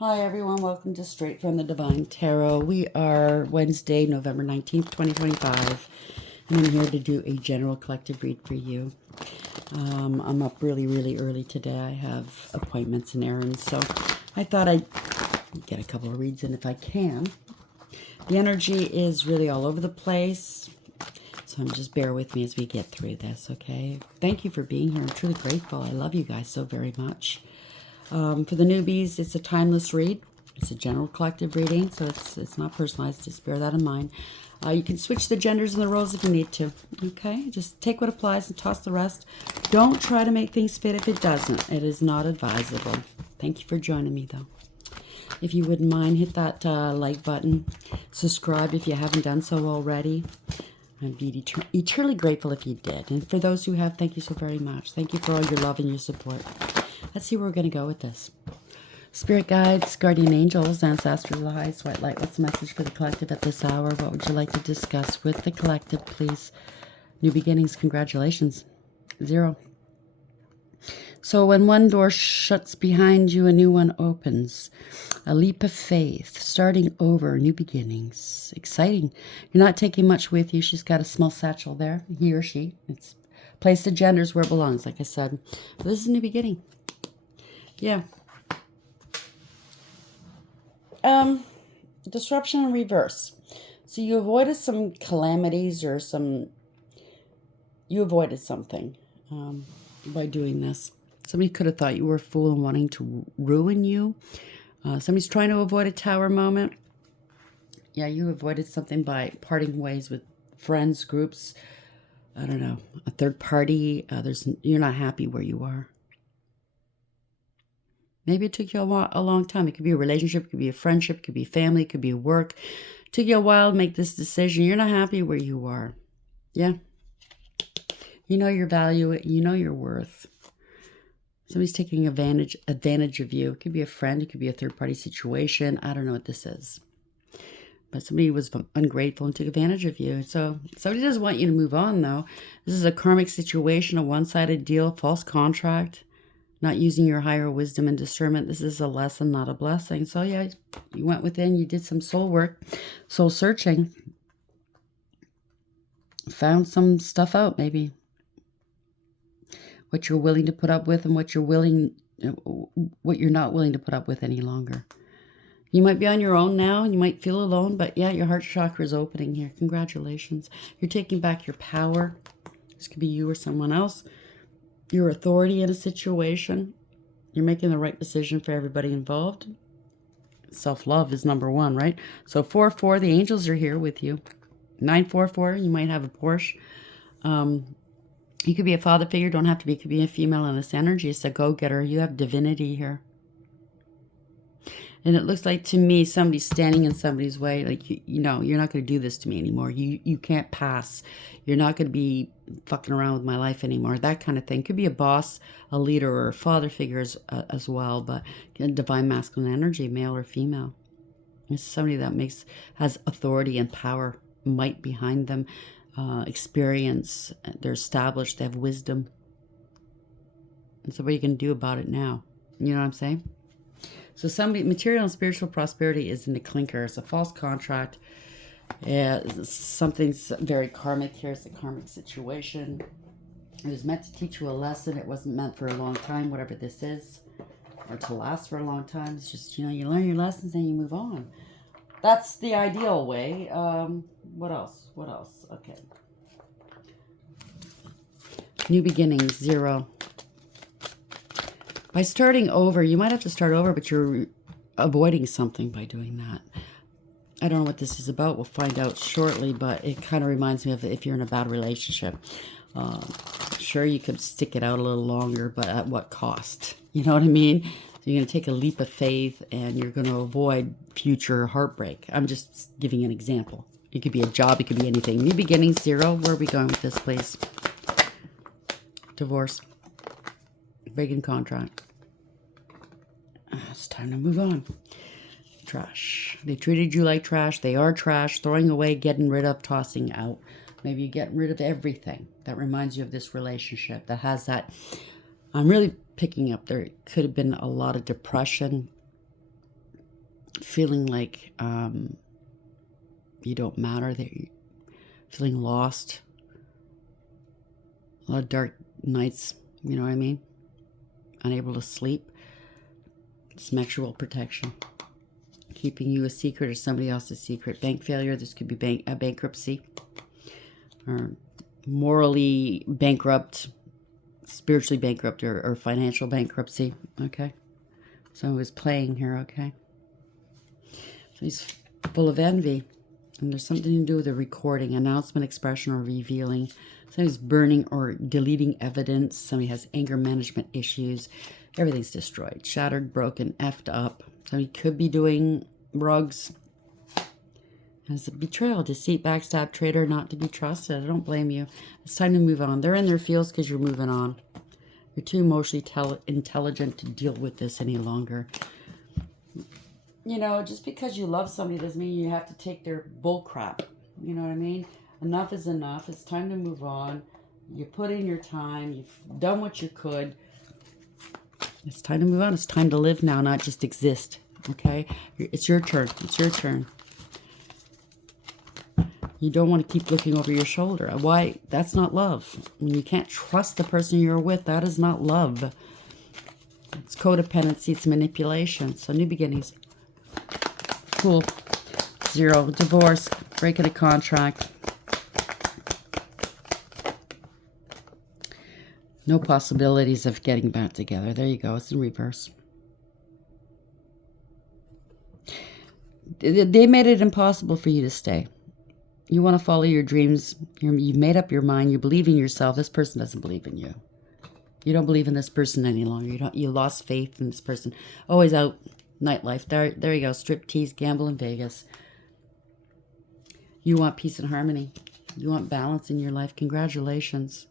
Hi everyone, welcome to Straight from the Divine Tarot. We are Wednesday, November 19th, 2025, and I'm here to do a general collective read for you. I'm up really early today. I have appointments and errands, so I thought I'd get a couple of reads in if I can. The energy is really all over the place, so just bear with me as we get through this, okay? Thank you for being here. I'm truly grateful. I love you guys so very much. For the newbies, it's a timeless read. It's a general collective reading, so it's not personalized. Just bear that in mind. You can switch the genders and the roles if you need to. Okay? Just take what applies and toss the rest. Don't try to make things fit if it doesn't. It is not advisable. Thank you for joining me, though. If you wouldn't mind, hit that like button. Subscribe if you haven't done so already. I'd be eternally grateful if you did. And for those who have, thank you so very much. Thank you for all your love and your support. Let's see where we're going to go with this. Spirit guides, guardian angels, ancestors, the highest white light. What's the message for the collective at this hour? What would you like to discuss with the collective, please? New beginnings, congratulations. 0. So when one door shuts behind you, a new one opens. A leap of faith, starting over, new beginnings. Exciting. You're not taking much with you. She's got a small satchel there, he or she. It's place the genders where it belongs, like I said. But this is a new beginning. Yeah. Disruption in reverse. So you avoided some calamities or you avoided something by doing this. Somebody could have thought you were a fool and wanting to ruin you. Somebody's trying to avoid a tower moment. Yeah, you avoided something by parting ways with friends, groups. I don't know, a third party. You're not happy where you are. Maybe it took you a long time. It could be a relationship, it could be a friendship, it could be family, it could be work. It took you a while to make this decision. You're not happy where you are. Yeah. You know your value. You know your worth. Somebody's taking advantage of you. It could be a friend. It could be a third-party situation. I don't know what this is. But somebody was ungrateful and took advantage of you. So somebody doesn't want you to move on, though. This is a karmic situation, a one-sided deal, false contract. Not using your higher wisdom and discernment. This is a lesson, not a blessing. So yeah, you went within, you did some soul work, soul searching. Found some stuff out, maybe. What you're willing to put up with and what you're not willing to put up with any longer. You might be on your own now, and you might feel alone, but yeah, your heart chakra is opening here. Congratulations. You're taking back your power. This could be you or someone else. Your authority in a situation. You're making the right decision for everybody involved. Self-love is number 1, right? So 4-4, the angels are here with you. 944, you might have a Porsche. You could be a father figure, don't have to be. It could be a female in this energy. It's a go-getter. You have divinity here. And it looks like to me somebody's standing in somebody's way. Like, you know, you're not going to do this to me anymore. You can't pass. You're not going to be fucking around with my life anymore. That kind of thing. Could be a boss, a leader, or a father figure as well. But divine masculine energy, male or female. It's somebody that has authority and power, might behind them, experience. They're established. They have wisdom. And so what are you going to do about it now? You know what I'm saying? So material and spiritual prosperity is in the clinker. It's a false contract. Yeah, something's very karmic here. It's a karmic situation. It was meant to teach you a lesson. It wasn't meant for a long time, whatever this is, or to last for a long time. It's just, you learn your lessons and you move on. That's the ideal way. What else? Okay. New beginnings, 0. By starting over, you might have to start over, but you're avoiding something by doing that. I don't know what this is about. We'll find out shortly, but it kind of reminds me of if you're in a bad relationship. Sure, you could stick it out a little longer, but at what cost? You know what I mean? So you're going to take a leap of faith, and you're going to avoid future heartbreak. I'm just giving an example. It could be a job. It could be anything. New beginnings, 0. Where are we going with this, please? Divorce. Breaking contract. It's time to move on. Trash. They treated you like trash. They are trash. Throwing away, getting rid of, tossing out. Maybe you're getting rid of everything that reminds you of this relationship, that has that. I'm really picking up there could have been a lot of depression, feeling like you don't matter, that you're feeling lost. A lot of dark nights, you know what I mean? Unable to sleep. Sexual protection. Keeping you a secret or somebody else's secret. Bank failure. This could be a bankruptcy. Or morally bankrupt. Spiritually bankrupt or financial bankruptcy. Okay. So he's playing here, okay? So he's full of envy. And there's something to do with a recording, announcement, expression, or revealing. Somebody's burning or deleting evidence. Somebody has anger management issues. Everything's destroyed, shattered, broken, effed up. Somebody could be doing rugs. As a betrayal, deceit, backstab, traitor, not to be trusted. I don't blame you. It's time to move on. They're in their feels because you're moving on. You're too emotionally intelligent to deal with this any longer. You know, just because you love somebody doesn't mean you have to take their bull crap. You know what I mean? Enough is enough. It's time to move on. You put in your time. You've done what you could. It's time to move on. It's time to live now, not just exist. Okay? It's your turn. It's your turn. You don't want to keep looking over your shoulder. Why? That's not love. When you can't trust the person you're with, that is not love. It's codependency. It's manipulation. So new beginnings. Cool. 0. Divorce. Breaking a contract. No possibilities of getting back together. There you go. It's in reverse. They made it impossible for you to stay. You want to follow your dreams. You've made up your mind. You believe in yourself. This person doesn't believe in you. You don't believe in this person any longer. You lost faith in this person. Always out. Nightlife. There you go. Striptease, gamble in Vegas. You want peace and harmony. You want balance in your life. Congratulations.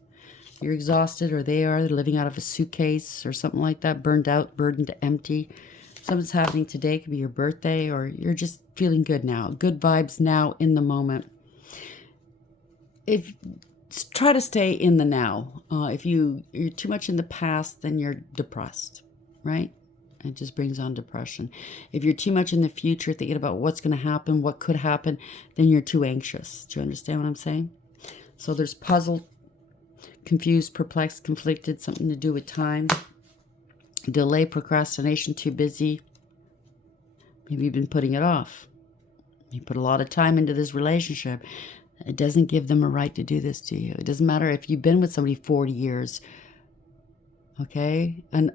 You're exhausted, or they are. They're living out of a suitcase or something like that. Burned out, burdened, empty. Something's happening today. It could be your birthday, or you're just feeling good now. Good vibes now in the moment. Try to stay in the now. If you're too much in the past, then you're depressed, right? It just brings on depression. If you're too much in the future, thinking about what's going to happen, what could happen, then you're too anxious. Do you understand what I'm saying? So there's puzzled, confused, perplexed, conflicted, something to do with time. Delay, procrastination, too busy. Maybe you've been putting it off. You put a lot of time into this relationship. It doesn't give them a right to do this to you. It doesn't matter if you've been with somebody 40 years. Okay? And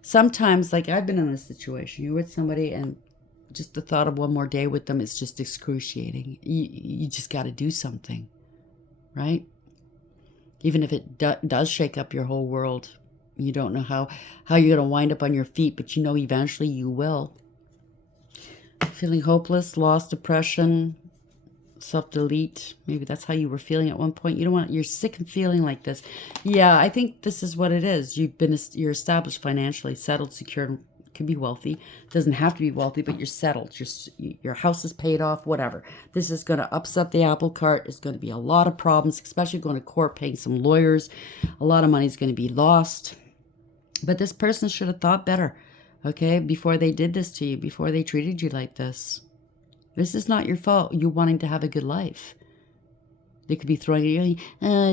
sometimes, like I've been in a situation, you're with somebody and just the thought of one more day with them is just excruciating. You just got to do something, right? Even if it does shake up your whole world. You don't know how you're going to wind up on your feet, but you know eventually you will. Feeling hopeless, lost, depression, self-delete. Maybe that's how you were feeling at one point. You're sick of feeling like this. Yeah, I think this is what it is. You're established financially, settled, secure, could be wealthy. Doesn't have to be wealthy, but you're settled. Your house is paid off, whatever. This is going to upset the apple cart. It's going to be a lot of problems, especially going to court, paying some lawyers. A lot of money is going to be lost. But this person should have thought better, okay, before they did this to you, before they treated you like this. This is not your fault, you wanting to have a good life. They could be throwing you,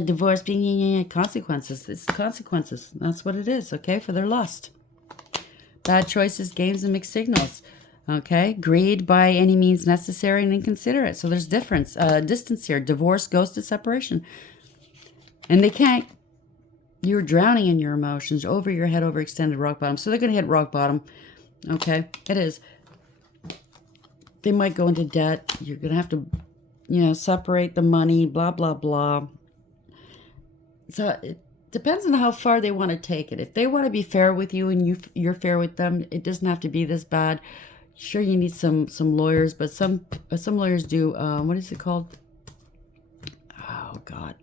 divorce, consequences. It's consequences. That's what it is, okay, for their lust. Bad choices, games, and mixed signals. Okay, greed by any means necessary and inconsiderate. So there's distance here. Divorce, ghosted, separation. And they can't. You're drowning in your emotions, over your head, overextended, rock bottom. So they're going to hit rock bottom. Okay, it is. They might go into debt. You're going to have to, separate the money, blah, blah, blah. So it depends on how far they want to take it. If they want to be fair with you and you're fair with them, it doesn't have to be this bad. Sure, you need some lawyers, but some lawyers do, what is it called? Oh, God.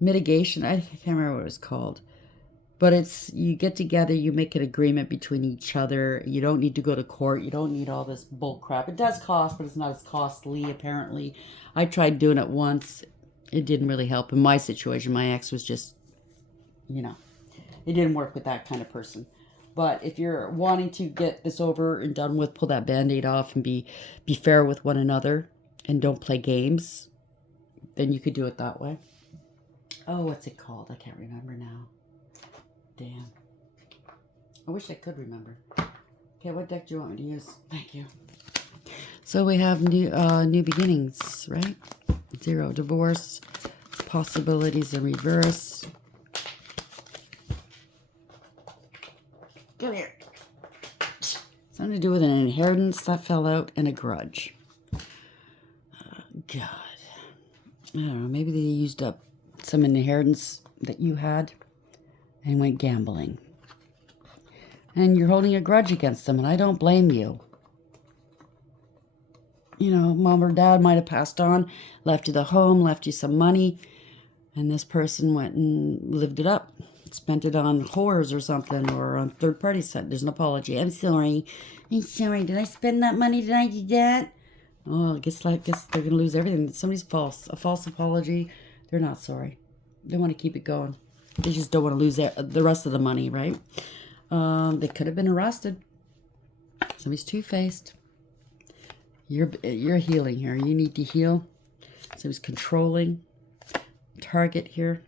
Mitigation. I can't remember what it was called. But you get together, you make an agreement between each other. You don't need to go to court. You don't need all this bull crap. It does cost, but it's not as costly, apparently. I tried doing it once. It didn't really help. In my situation, my ex was just, it didn't work with that kind of person. But if you're wanting to get this over and done with, pull that Band-Aid off and be fair with one another and don't play games, then you could do it that way. Oh, what's it called? I can't remember now. Damn. I wish I could remember. Okay, what deck do you want me to use? Thank you. So we have new beginnings, right? 0, divorce, possibilities in reverse. Come here. Something to do with an inheritance that fell out and a grudge. God. I don't know. Maybe they used up some inheritance that you had and went gambling. And you're holding a grudge against them, and I don't blame you. You know, mom or dad might have passed on, left you the home, left you some money, and this person went and lived it up. Spent it on whores or something, or on third party set. There's an apology. I'm sorry. Did I spend that money? Did I do that? Oh, I guess they're going to lose everything. Somebody's false. A false apology. They're not sorry. They want to keep it going. They just don't want to lose the rest of the money, right? They could have been arrested. Somebody's two-faced. You're healing here. You need to heal. Somebody's controlling. Target here.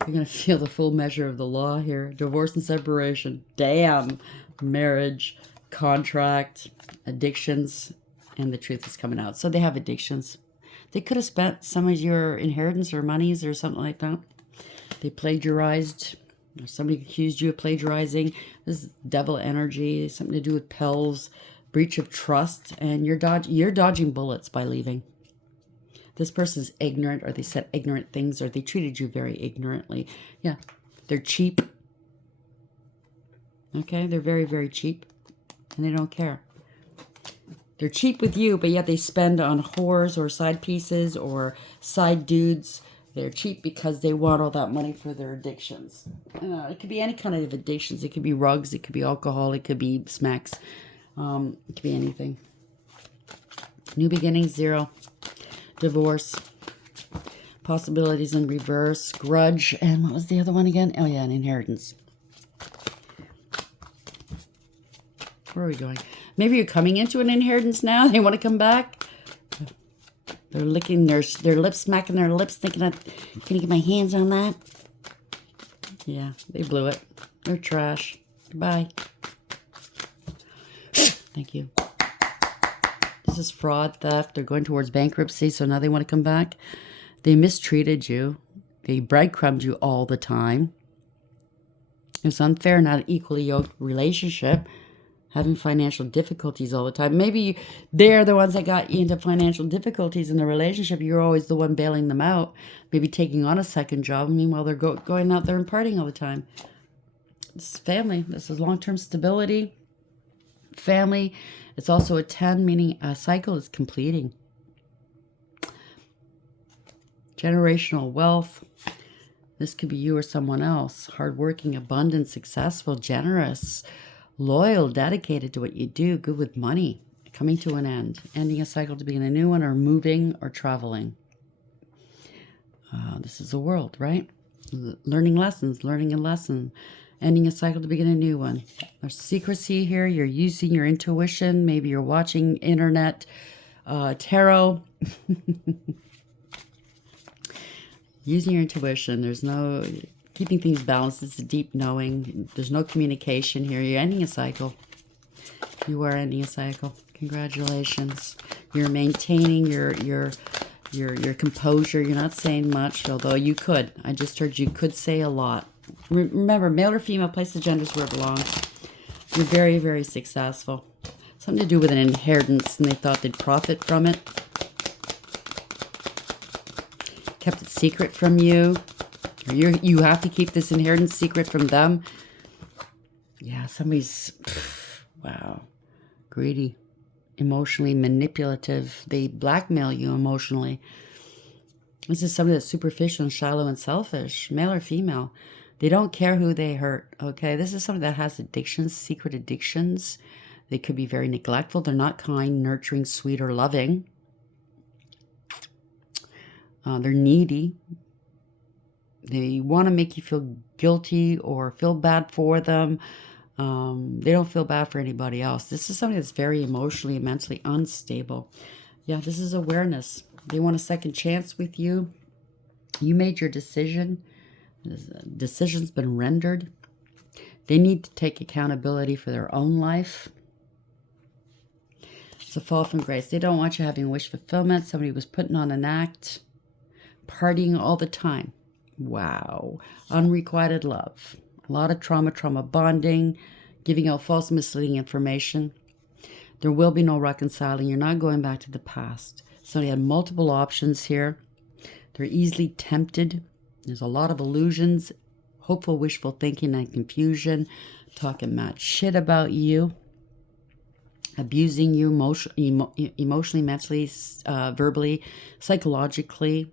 You're going to feel the full measure of the law here. Divorce and separation. Damn. Marriage, contract, addictions, and the truth is coming out. So they have addictions. They could have spent some of your inheritance or monies or something like that. They plagiarized. Or somebody accused you of plagiarizing. This is devil energy. Something to do with pills. Breach of trust. And you're dodging bullets by leaving. This person's ignorant, or they said ignorant things, or they treated you very ignorantly. Yeah, they're cheap. Okay, they're very, very cheap, and they don't care. They're cheap with you, but yet they spend on whores or side pieces or side dudes. They're cheap because they want all that money for their addictions. It could be any kind of addictions. It could be rugs. It could be alcohol. It could be smacks. It could be anything. New beginnings, 0. Divorce, possibilities in reverse, grudge, and what was the other one again? Oh yeah, an inheritance. Where are we going? Maybe you're coming into an inheritance now. They want to come back. They're licking their lips, smacking their lips, thinking, can you get my hands on that? Yeah, they blew it. They're trash. Goodbye. Thank you. This is fraud, theft. They're going towards bankruptcy, so now they want to come back. They mistreated you. They breadcrumbed you all the time. It's unfair, not an equally yoked relationship. Having financial difficulties all the time. Maybe they're the ones that got you into financial difficulties in the relationship. You're always the one bailing them out. Maybe taking on a second job. Meanwhile, they're going out there and partying all the time. This is family. This is long-term stability. Family. It's also a 10, meaning a cycle is completing. Generational wealth. This could be you or someone else. Hardworking, abundant, successful, generous, loyal, dedicated to what you do, good with money. Coming to an end. Ending a cycle to begin a new one, or moving or traveling. This is the world, right? Learning lessons, learning a lesson. Ending a cycle to begin a new one. There's secrecy here. You're using your intuition. Maybe you're watching internet, tarot. Using your intuition. There's no keeping things balanced. It's a deep knowing. There's no communication here. You're ending a cycle. You are ending a cycle. Congratulations. You're maintaining your composure. You're not saying much, although you could. I just heard you could say a lot. Remember, male or female, place the genders where it belongs. You're very, very successful. Something to do with an inheritance, and they thought they'd profit from it. Kept it secret from you. Or you have to keep this inheritance secret from them. Yeah, somebody's, wow, greedy, emotionally manipulative. They blackmail you emotionally. This is somebody that's superficial and shallow and selfish, male or female. They don't care who they hurt, okay? This is somebody that has addictions, secret addictions. They could be very neglectful. They're not kind, nurturing, sweet, or loving. They're needy. They want to make you feel guilty or feel bad for them. They don't feel bad for anybody else. This is somebody that's very emotionally and mentally unstable. Yeah, this is awareness. They want a second chance with you. You made your decision. The decision's been rendered. They need to take accountability for their own life. It's a fall from grace. They don't want you having wish fulfillment. Somebody was putting on an act, partying all the time. Wow. Unrequited love. A lot of trauma bonding, giving out false misleading information. There will be no reconciling. You're not going back to the past. Somebody had multiple options here. They're easily tempted. There's a lot of illusions, hopeful, wishful thinking, and confusion, talking mad shit about you, abusing you emotionally, mentally, verbally, psychologically.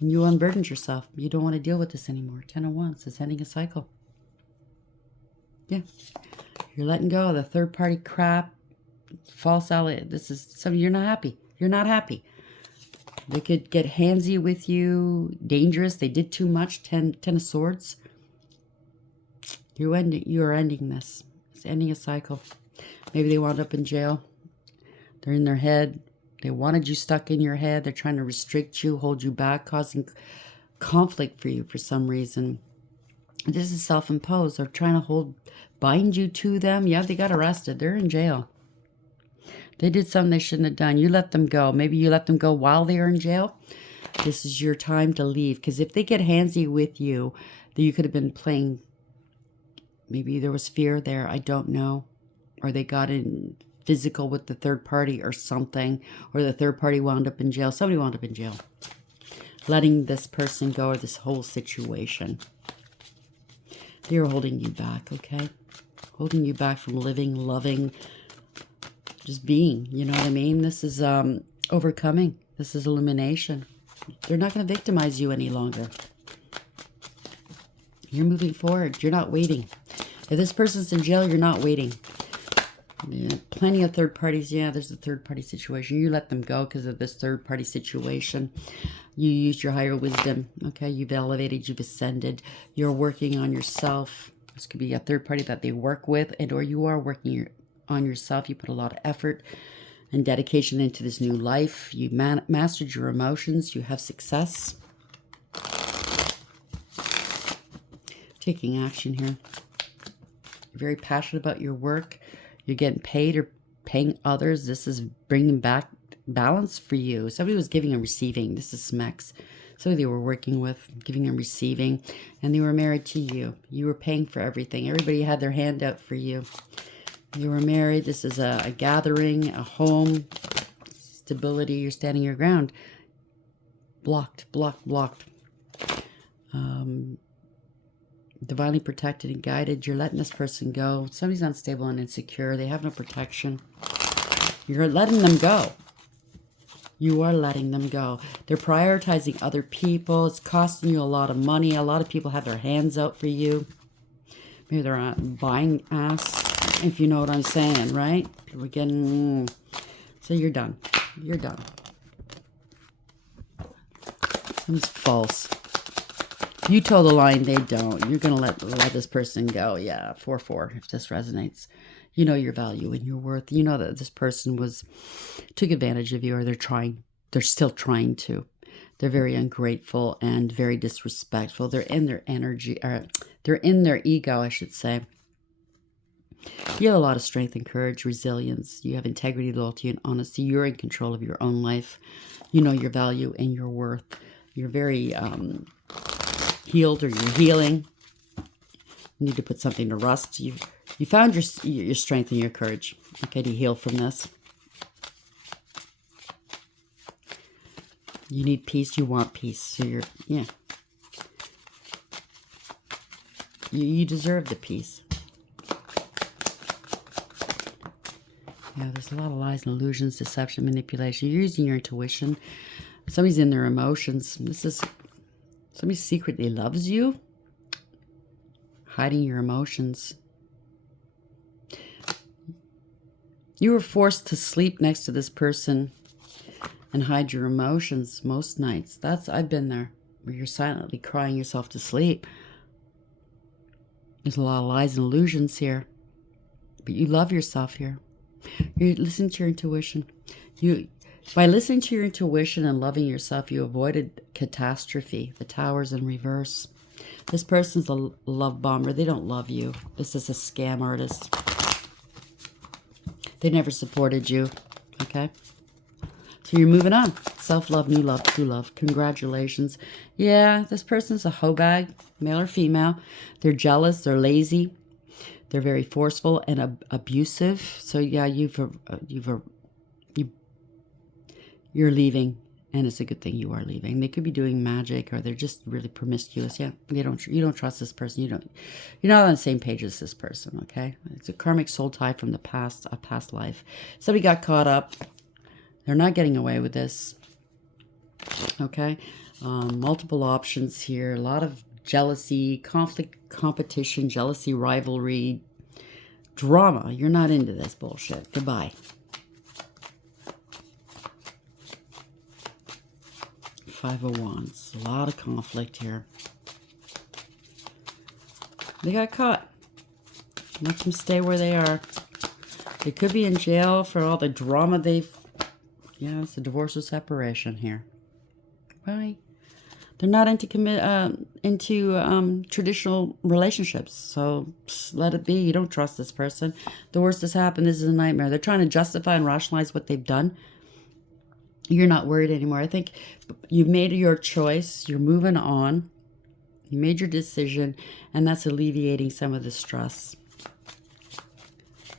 And you unburdened yourself. You don't want to deal with this anymore. 10 of Wands. It's ending a cycle. Yeah. You're letting go of the third-party crap, false ally. This is something you're not happy. You're not happy. They could get handsy with you, dangerous. They did too much. Ten of Swords. You are ending this. It's ending a cycle. Maybe they wound up in jail. They're in their head. They wanted you stuck in your head. They're trying to restrict you, hold you back, causing conflict for you for some reason. This is self-imposed. They're trying to bind you to them. Yeah, they got arrested. They're in jail. They did something they shouldn't have done. You let them go. Maybe you let them go while they are in jail. This is your time to leave. Because if they get handsy with you, then you could have been playing. Maybe there was fear there. I don't know. Or they got in physical with the third party or something. Or the third party wound up in jail. Somebody wound up in jail. Letting this person go or this whole situation. They're holding you back, okay? Holding you back from living, loving, just being, you know what I mean? This is overcoming. This is illumination. They're not going to victimize you any longer. You're moving forward. You're not waiting. If this person's in jail, you're not waiting. Yeah, plenty of third parties. Yeah, there's a third party situation. You let them go because of this third party situation. You used your higher wisdom. Okay, you've elevated, you've ascended. You're working on yourself. This could be a third party that they work with, and or you are working on yourself. You put a lot of effort and dedication into this new life. You mastered your emotions. You have success. Taking action here. You're very passionate about your work. You're getting paid or paying others. This is bringing back balance for you. Somebody was giving and receiving. This is Smex. Somebody they were working with, giving and receiving, and they were married to you. You were paying for everything. Everybody had their hand out for you. You were married. This is a gathering, a home, stability. You're standing your ground. Blocked. Divinely protected and guided. You're letting this person go. Somebody's unstable and insecure. They have no protection. You're letting them go. You are letting them go. They're prioritizing other people. It's costing you a lot of money. A lot of people have their hands out for you. Maybe they're buying ass, if you know what I'm saying, right? We're getting... So you're done. You're done. It's false. You toe the line, they don't. You're going to let this person go. Yeah, 4-4, if this resonates. You know your value and your worth. You know that this person took advantage of you, or they're still trying to. They're very ungrateful and very disrespectful. They're in their energy, or they're in their ego, I should say. You have a lot of strength and courage, resilience. You have integrity, loyalty, and honesty. You're in control of your own life. You know your value and your worth. You're very healed, or you're healing. You need to put something to rust. You found your strength and your courage. Okay, to heal from this. You need peace. You want peace. So you deserve the peace. Yeah, there's a lot of lies and illusions, deception, manipulation. You're using your intuition. Somebody's in their emotions. Somebody secretly loves you. Hiding your emotions. You were forced to sleep next to this person and hide your emotions most nights. I've been there, where you're silently crying yourself to sleep. There's a lot of lies and illusions here. But you love yourself here. You listen to your intuition. By listening to your intuition and loving yourself, you avoided catastrophe. The Tower's in reverse. This person's a love bomber. They don't love you. This is a scam artist. They never supported you. Okay? So you're moving on. Self-love, new love, true love. Congratulations. Yeah, this person's a hoe bag, male or female. They're jealous. They're lazy. They're very forceful and abusive. So yeah, you're leaving, and it's a good thing you are leaving. They could be doing magic, or they're just really promiscuous. Yeah, you don't trust this person. You're not on the same page as this person. Okay, it's a karmic soul tie from the past, a past life. Somebody got caught up. They're not getting away with this. Okay, multiple options here. A lot of jealousy, conflict, competition, jealousy, rivalry, drama. You're not into this bullshit. Goodbye. Five of Wands. A lot of conflict here. They got caught. Let them stay where they are. They could be in jail for all the drama they've... Yeah, it's a divorce or separation here. Bye. They're not into traditional relationships, so let it be. You don't trust this person. The worst has happened. This is a nightmare. They're trying to justify and rationalize what they've done. You're not worried anymore. I think you've made your choice. You're moving on. You made your decision, and that's alleviating some of the stress.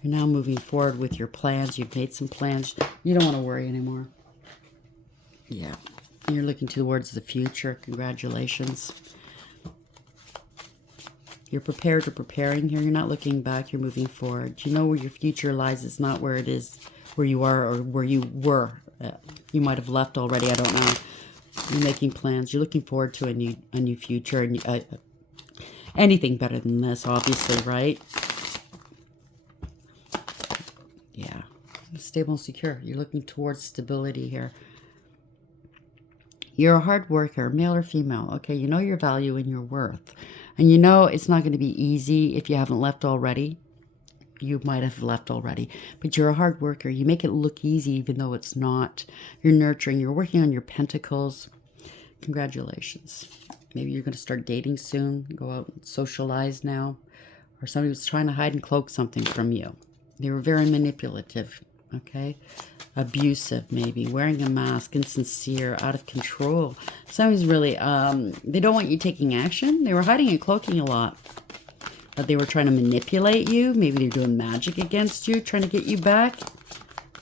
You're now moving forward with your plans. You've made some plans. You don't want to worry anymore. Yeah. You're looking towards the future. Congratulations. You're prepared or preparing here. You're not looking back. You're moving forward. You know where your future lies. It's not where it is, where you are or where you were. You might have left already. I don't know. You're making plans. You're looking forward to a new future. And anything better than this, obviously, right? Yeah. Stable and secure. You're looking towards stability here. You're a hard worker, male or female. Okay, you know your value and your worth. And you know it's not going to be easy if you haven't left already. You might have left already. But you're a hard worker. You make it look easy even though it's not. You're nurturing. You're working on your pentacles. Congratulations. Maybe you're going to start dating soon. Go out and socialize now. Or somebody was trying to hide and cloak something from you. They were very manipulative. Okay? Abusive, maybe. Wearing a mask. Insincere. Out of control. Somebody's really... they don't want you taking action. They were hiding and cloaking a lot. But they were trying to manipulate you. Maybe they're doing magic against you. Trying to get you back.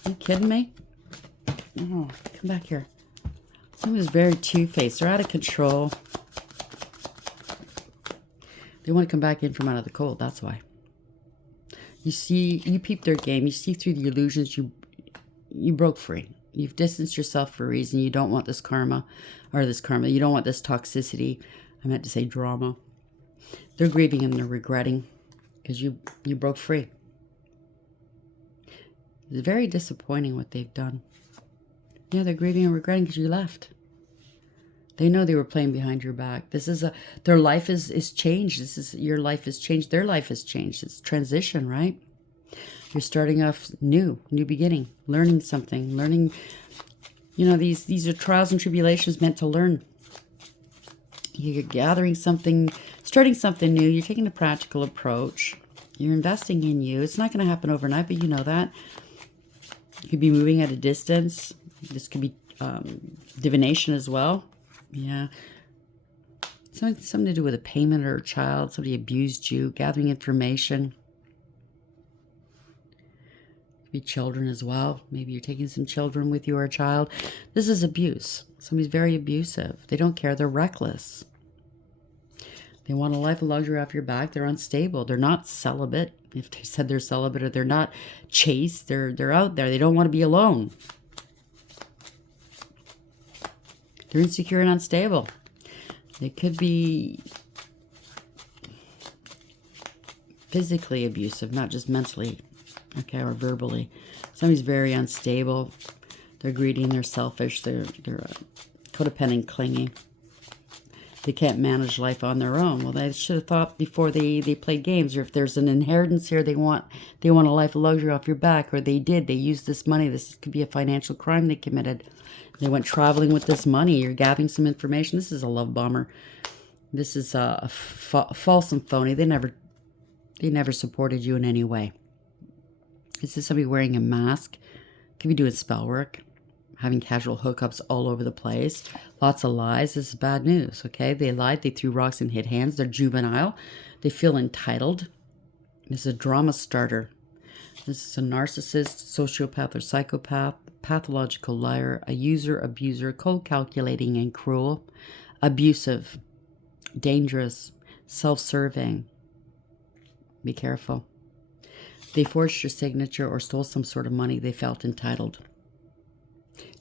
Are you kidding me? Oh, come back here. Somebody's very two-faced. They're out of control. They want to come back in from out of the cold. That's why. You peep their game. You see through the illusions. You broke free. You've distanced yourself for a reason. You don't want this karma. You don't want this toxicity. I meant to say drama. They're grieving and they're regretting because you broke free. It's very disappointing what they've done. Yeah, they're grieving and regretting because you left. They know they were playing behind your back. Their life is changed. Your life has changed. Their life has changed. It's transition, right? You're starting off new beginning, learning something, these are trials and tribulations meant to learn. You're gathering something, starting something new. You're taking a practical approach. You're investing in you. It's not going to happen overnight, but you know that. You could be moving at a distance. This could be divination as well. Yeah. Something to do with a payment or a child. Somebody abused you. Gathering information. Could be children as well. Maybe you're taking some children with you or a child. This is abuse. Somebody's very abusive. They don't care. They're reckless. They want a life of luxury off your back. They're unstable. They're not celibate. If they said they're celibate, or they're not chaste, they're out there. They don't want to be alone. They're insecure and unstable. They could be physically abusive, not just mentally, okay, or verbally. Somebody's very unstable. They're greedy and they're selfish. They're codependent, clingy. They can't manage life on their own. Well, they should have thought before they played games. Or if there's an inheritance here, they want a life of luxury off your back. Or they used this money. This could be a financial crime they committed. They went traveling with this money. You're gathering some information. This is a love bomber. This is a false and phony. They never supported you in any way. This is somebody wearing a mask. Could be doing spell work, having casual hookups all over the place. Lots of lies. This is bad news, okay? They lied. They threw rocks and hit hands. They're juvenile. They feel entitled. This is a drama starter. This is a narcissist, sociopath, or psychopath, pathological liar, a user, abuser, cold calculating and cruel, abusive, dangerous, self-serving. Be careful. They forged your signature or stole some sort of money. They felt entitled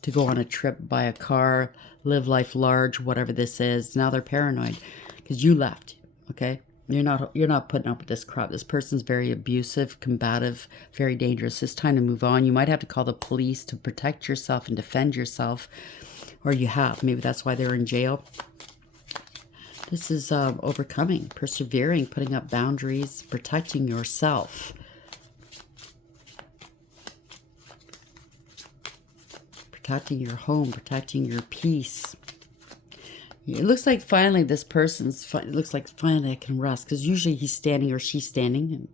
to go on a trip, buy a car, live life large, whatever this is. Now they're paranoid because you left, okay? You're not putting up with this crap. This person's very abusive, combative, very dangerous. It's time to move on. You might have to call the police to protect yourself and defend yourself, or you have. Maybe that's why they're in jail. This is overcoming, persevering, putting up boundaries, protecting yourself. Protecting your home, protecting your peace. It looks like finally this person's, it looks like finally I can rest. Because usually he's standing or she's standing,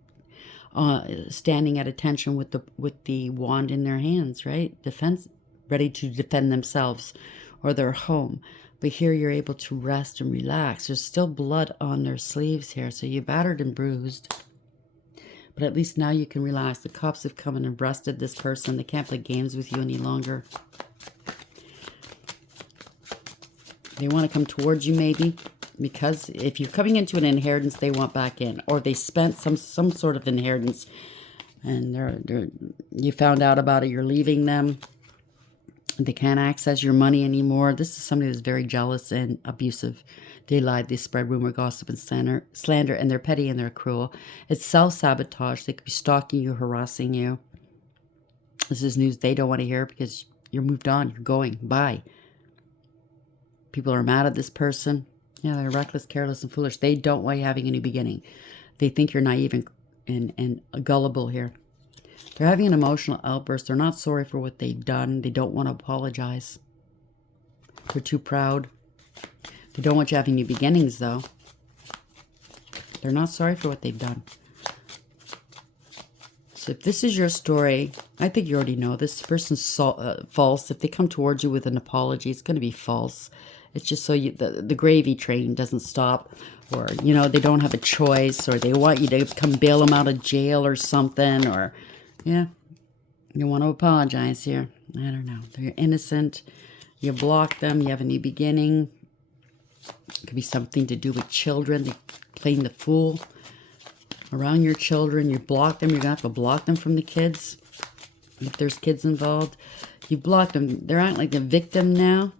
standing at attention with the wand in their hands, right? Defense, ready to defend themselves or their home. But here you're able to rest and relax. There's still blood on their sleeves here. So you're battered and bruised. But at least now you can relax. The cops have come in and arrested this person. They can't play games with you any longer. They want to come towards you maybe. Because if you're coming into an inheritance, they want back in. Or they spent some sort of inheritance. And you found out about it. You're leaving them. They can't access your money anymore. This is somebody that's very jealous and abusive. They lied, they spread rumor, gossip, and slander, and they're petty and they're cruel. It's self-sabotage. They could be stalking you, harassing you. This is news they don't want to hear because you're moved on. You're going. Bye. People are mad at this person. Yeah, they're reckless, careless, and foolish. They don't want you having a new beginning. They think you're naive and gullible here. They're having an emotional outburst. They're not sorry for what they've done. They don't want to apologize. They're too proud. They don't want you having new beginnings, though. They're not sorry for what they've done. So if this is your story, I think you already know this person's false. If they come towards you with an apology, it's going to be false. It's just so the gravy train doesn't stop. Or, they don't have a choice. Or they want you to come bail them out of jail or something. Or... yeah, you want to apologize here. I don't know. They're innocent. You block them. You have a new beginning. It could be something to do with children. They're playing the fool around your children. You block them. You're going to have to block them from the kids. If there's kids involved. You block them. They're acting like a victim now.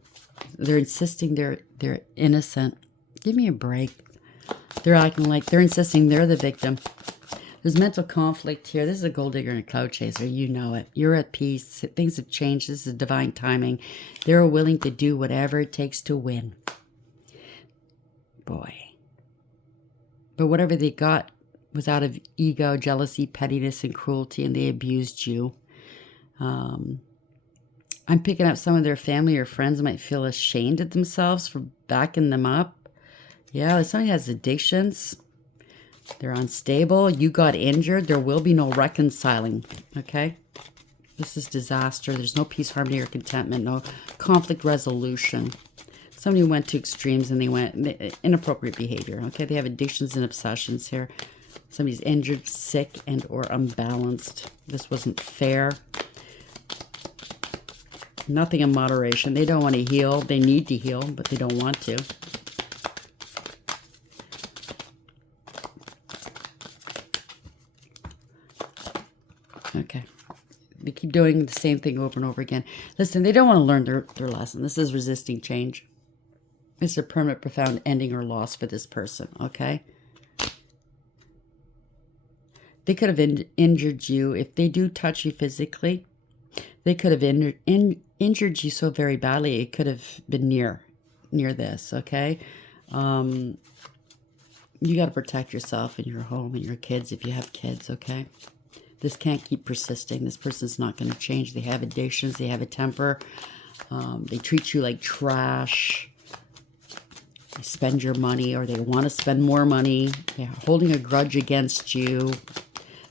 They're insisting they're innocent. Give me a break. They're acting like they're insisting they're the victim. There's mental conflict here. This is a gold digger and a cloud chaser. You know it. You're at peace. Things have changed. This is divine timing. They're willing to do whatever it takes to win. Boy. But whatever they got was out of ego, jealousy, pettiness, and cruelty, and they abused you. I'm picking up some of their family or friends might feel ashamed of themselves for backing them up. Yeah, somebody has addictions. They're unstable. You got injured. There will be no reconciling. Okay? This is disaster. There's no peace, harmony, or contentment. No conflict resolution. Somebody went to extremes and they went inappropriate behavior. Okay? They have addictions and obsessions here. Somebody's injured, sick, and or unbalanced. This wasn't fair. Nothing in moderation. They don't want to heal. They need to heal, but they don't want to. Okay. They keep doing the same thing over and over again. Listen, they don't want to learn their lesson. This is resisting change. It's a permanent, profound ending or loss for this person, okay? They could have injured you. If they do touch you physically, they could have injured you so very badly, it could have been near this, okay? You got to protect yourself and your home and your kids if you have kids, okay? This can't keep persisting. This person's not going to change. They have addictions. They have a temper. They treat you like trash. They spend your money, or they want to spend more money. They're holding a grudge against you.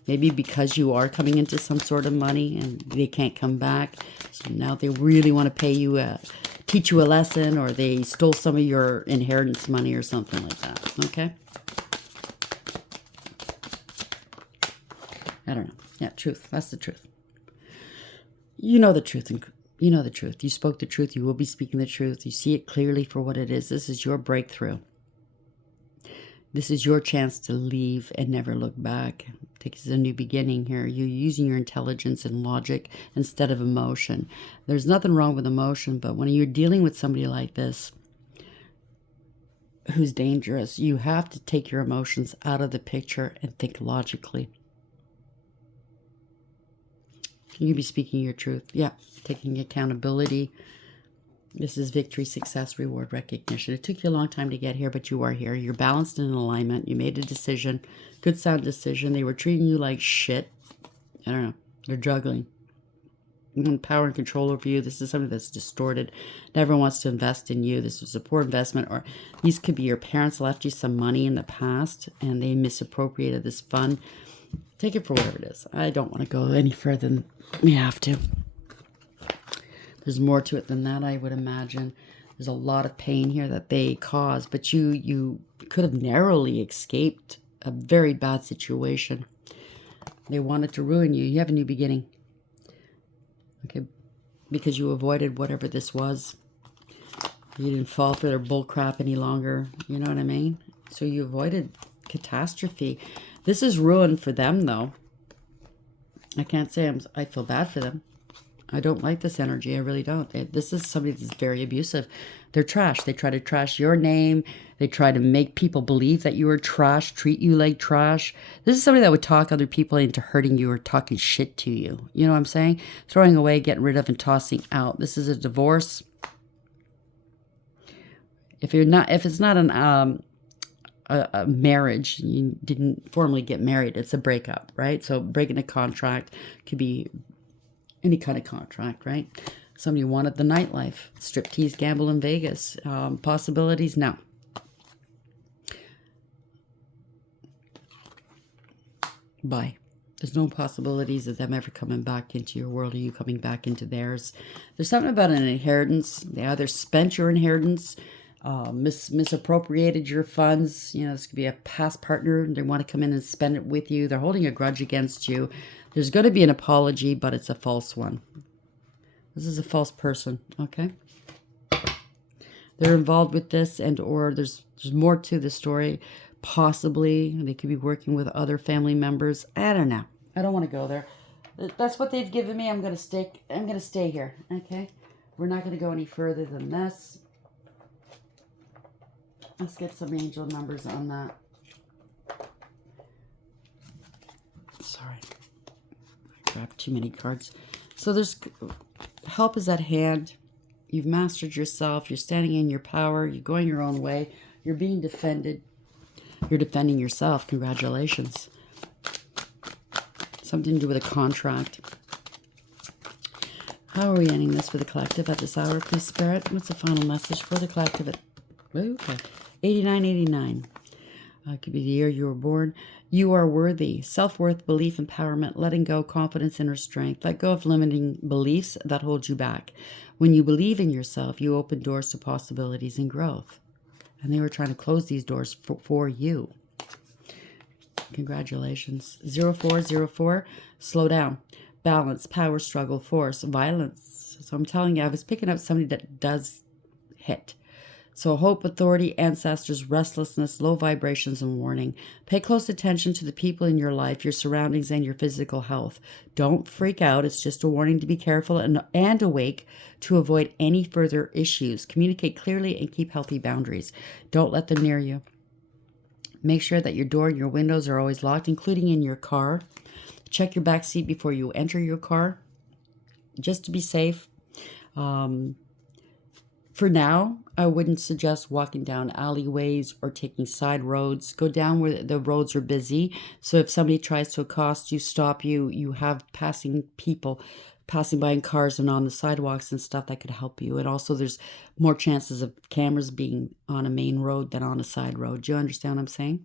Maybe because you are coming into some sort of money and they can't come back. So now they really want to pay you, teach you a lesson, or they stole some of your inheritance money or something like that, okay? I don't know. Yeah, truth. That's the truth. You know the truth. You know the truth. You spoke the truth. You will be speaking the truth. You see it clearly for what it is. This is your breakthrough. This is your chance to leave and never look back. This is a new beginning here. You're using your intelligence and logic instead of emotion. There's nothing wrong with emotion, but when you're dealing with somebody like this who's dangerous, you have to take your emotions out of the picture and think logically. You be speaking your truth. Yeah, taking accountability. This is victory, success, reward, recognition. It took you a long time to get here, but you are here. You're balanced and in alignment. You made a decision. Good sound decision. They were treating you like shit. I don't know. They're juggling. Power and control over you. This is something that's distorted. Never wants to invest in you. This is a poor investment. Or these could be your parents left you some money in the past and they misappropriated this fund. Take it for whatever it is. I don't want to go any further than we have to. There's more to it than that, I would imagine. There's a lot of pain here that they caused, but you could have narrowly escaped a very bad situation. They wanted to ruin you. You have a new beginning. Okay, because you avoided whatever this was. You didn't fall for their bull crap any longer. You know what I mean? So you avoided catastrophe. This is ruin for them, though. I can't say I feel bad for them. I don't like this energy. I really don't. This is somebody that's very abusive. They're trash. They try to trash your name. They try to make people believe that you are trash, treat you like trash. This is somebody that would talk other people into hurting you or talking shit to you. You know what I'm saying? Throwing away, getting rid of, and tossing out. This is a divorce. If it's not a marriage, you didn't formally get married, it's a breakup, right? So breaking a contract could be any kind of contract, right? Somebody wanted the nightlife, striptease, gamble in Vegas. Possibilities? No. Bye. There's no possibilities of them ever coming back into your world or you coming back into theirs. There's something about an inheritance. They either spent your inheritance, misappropriated your funds. You know, this could be a past partner. They want to come in and spend it with you. They're holding a grudge against you. There's going to be an apology, but it's a false one. This is a false person, okay? They're involved with this, and or there's more to the story. Possibly they could be working with other family members. I don't know. I don't want to go there. That's what they've given me. I'm gonna stay here. Okay. We're not gonna go any further than this. Let's get some angel numbers on that. Sorry. I grabbed too many cards. So there's help is at hand. You've mastered yourself. You're standing in your power. You're going your own way. You're being defended. You're defending yourself. Congratulations. Something to do with a contract. How are we ending this for the collective at this hour, please, Spirit? What's the final message for the collective at... Okay. 8989. Could be the year you were born. You are worthy. Self-worth, belief, empowerment, letting go, confidence, inner strength. Let go of limiting beliefs that hold you back. When you believe in yourself, you open doors to possibilities and growth. And they were trying to close these doors for you. Congratulations. 0404. Slow down. Balance, power, struggle, force, violence. So I'm telling you, I was picking up somebody that does hit. So hope, authority, ancestors, restlessness, low vibrations, and warning. Pay close attention to the people in your life, your surroundings, and your physical health. Don't freak out. It's just a warning to be careful and awake to avoid any further issues. Communicate clearly and keep healthy boundaries. Don't let them near you. Make sure that your door and your windows are always locked, including in your car. Check your back seat before you enter your car, just to be safe. For now, I wouldn't suggest walking down alleyways or taking side roads. Go down where the roads are busy. So if somebody tries to accost you, stop you, you have passing people passing by in cars and on the sidewalks and stuff that could help you. And also there's more chances of cameras being on a main road than on a side road. Do you understand what I'm saying?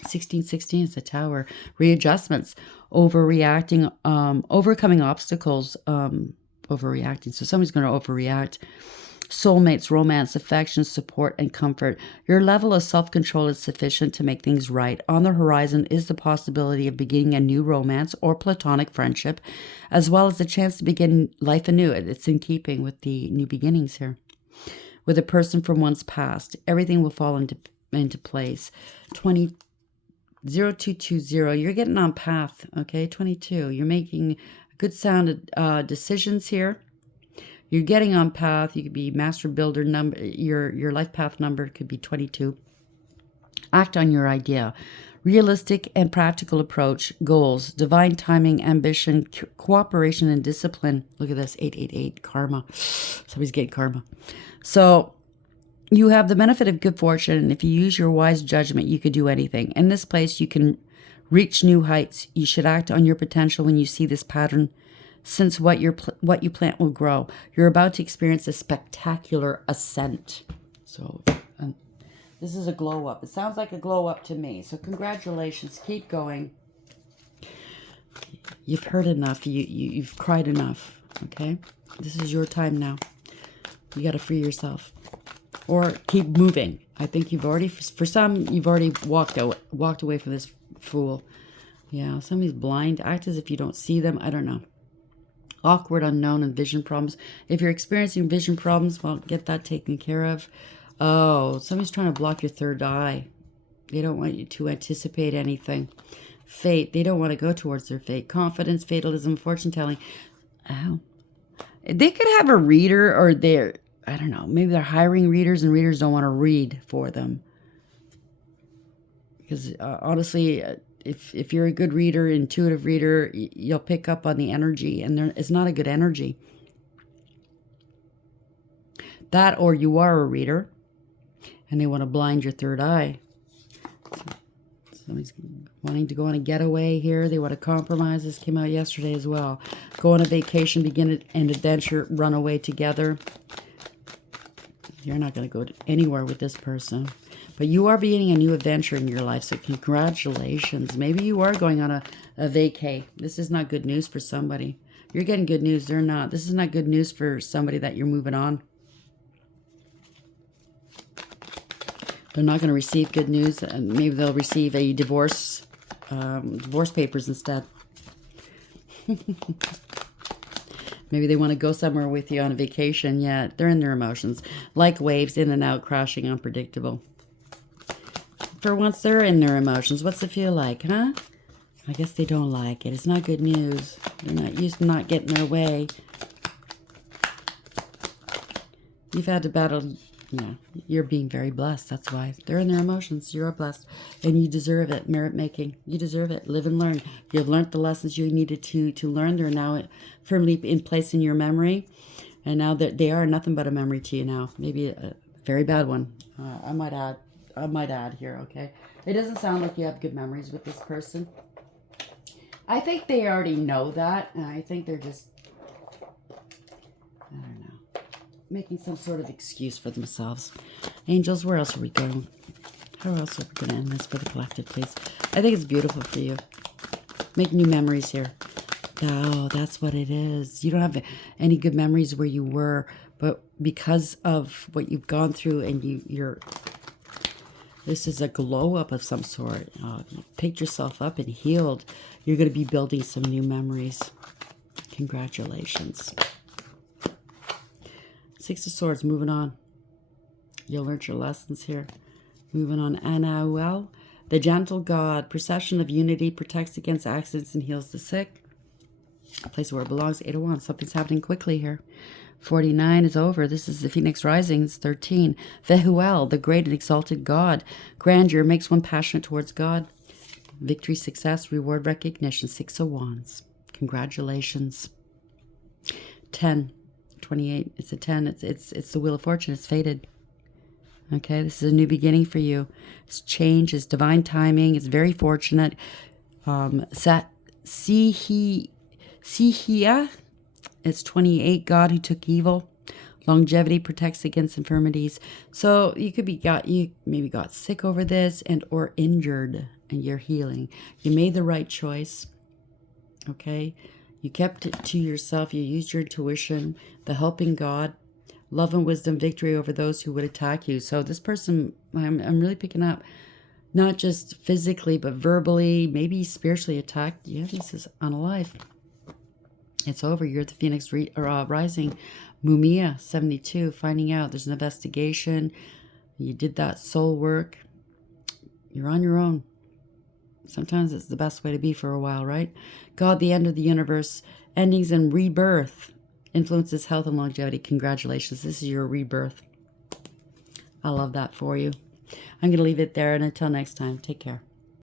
1616 is the Tower. Readjustments, overreacting, overcoming obstacles, overreacting. So somebody's going to overreact. Soulmates, romance, affection, support, and comfort. Your level of self-control is sufficient to make things right. On the horizon is the possibility of beginning a new romance or platonic friendship, as well as the chance to begin life anew. It's in keeping with the new beginnings here. With a person from one's past, everything will fall into place. 0220, you're getting on path, okay? 22, you're making good sound decisions here. You're getting on path. You could be master builder number. Your life path number could be 22. Act on your idea. Realistic and practical approach. Goals. Divine timing, ambition, cooperation, and discipline. Look at this. 888. Karma. Somebody's getting karma. So you have the benefit of good fortune. And if you use your wise judgment, you could do anything. In this place, you can reach new heights. You should act on your potential when you see this pattern, since what you plant will grow. You're about to experience a spectacular ascent. So this is a glow up. It sounds like a glow up to me. So congratulations. Keep going. You've heard enough. You've cried enough. Okay? This is your time now. You got to free yourself. Or keep moving. I think you've already, for some, you've already walked away from this fool. Yeah, somebody's blind. Act as if you don't see them. I don't know. Awkward, unknown, and vision problems. If you're experiencing vision problems, well, get that taken care of. Oh, somebody's trying to block your third eye. They don't want you to anticipate anything. Fate. They don't want to go towards their fate. Confidence, fatalism, fortune telling. Oh. They could have a reader, or I don't know, maybe they're hiring readers and readers don't want to read for them. Because honestly, if you're a good reader, intuitive reader, you'll pick up on the energy, and it's not a good energy. That, or you are a reader, and they want to blind your third eye. Somebody's wanting to go on a getaway here. They want to compromise. This came out yesterday as well. Go on a vacation, begin an adventure, run away together. You're not going to go anywhere with this person. But you are beginning a new adventure in your life, so congratulations. Maybe you are going on a vacay. This is not good news for somebody. You're getting good news. They're not. This is not good news for somebody that you're moving on. They're not going to receive good news, and maybe they'll receive a divorce papers instead. Maybe they want to go somewhere with you on a vacation. Yeah, they're in their emotions. Like waves, in and out, crashing, unpredictable. For once they're in their emotions, what's it feel like, huh? I guess they don't like it. It's not good news. They're not used to not getting their way. You've had to battle. Yeah, you're being very blessed. That's why. They're in their emotions. You're blessed. And you deserve it. Merit making. You deserve it. Live and learn. You've learned the lessons you needed to learn. They're now firmly in place in your memory. And now that they are nothing but a memory to you now. Maybe a very bad one. I might add here, okay? It doesn't sound like you have good memories with this person. I think they already know that. And I think they're just, I don't know, making some sort of excuse for themselves. Angels, where else are we going? How else are we going to end this for the collective, please? I think it's beautiful for you. Make new memories here. Oh, that's what it is. You don't have any good memories where you were, but because of what you've gone through and this is a glow up of some sort. You picked yourself up and healed. You're going to be building some new memories. Congratulations. Six of Swords, moving on. You'll learn your lessons here. Moving on. Anahuel, the gentle God, perception of unity, protects against accidents and heals the sick. A place where it belongs. 8 of Wands, something's happening quickly here. 49 is over. This is the Phoenix Rising. It's 13. Vehuel, the great and exalted God. Grandeur makes one passionate towards God. Victory, success, reward, recognition. 6 of Wands. Congratulations. 10. 28. It's a 10. It's the Wheel of Fortune. It's fated. Okay, this is a new beginning for you. It's change. It's divine timing. It's very fortunate. Sihia. It's 28. God who took evil. Longevity protects against infirmities. So you maybe got sick over this and or injured, and you're healing. You made the right choice. Okay, you kept it to yourself. You used your intuition, the helping God, love and wisdom, victory over those who would attack you. So this person, I'm really picking up, not just physically but verbally, maybe spiritually attacked. Yeah, this is unalive. It's over. You're the Phoenix rising. Mumia 72, finding out there's an investigation. You did that soul work. You're on your own. Sometimes it's the best way to be for a while, right? God, the end of the universe, endings and rebirth, influences health and longevity. Congratulations. This is your rebirth. I love that for you. I'm going to leave it there, and until next time, take care.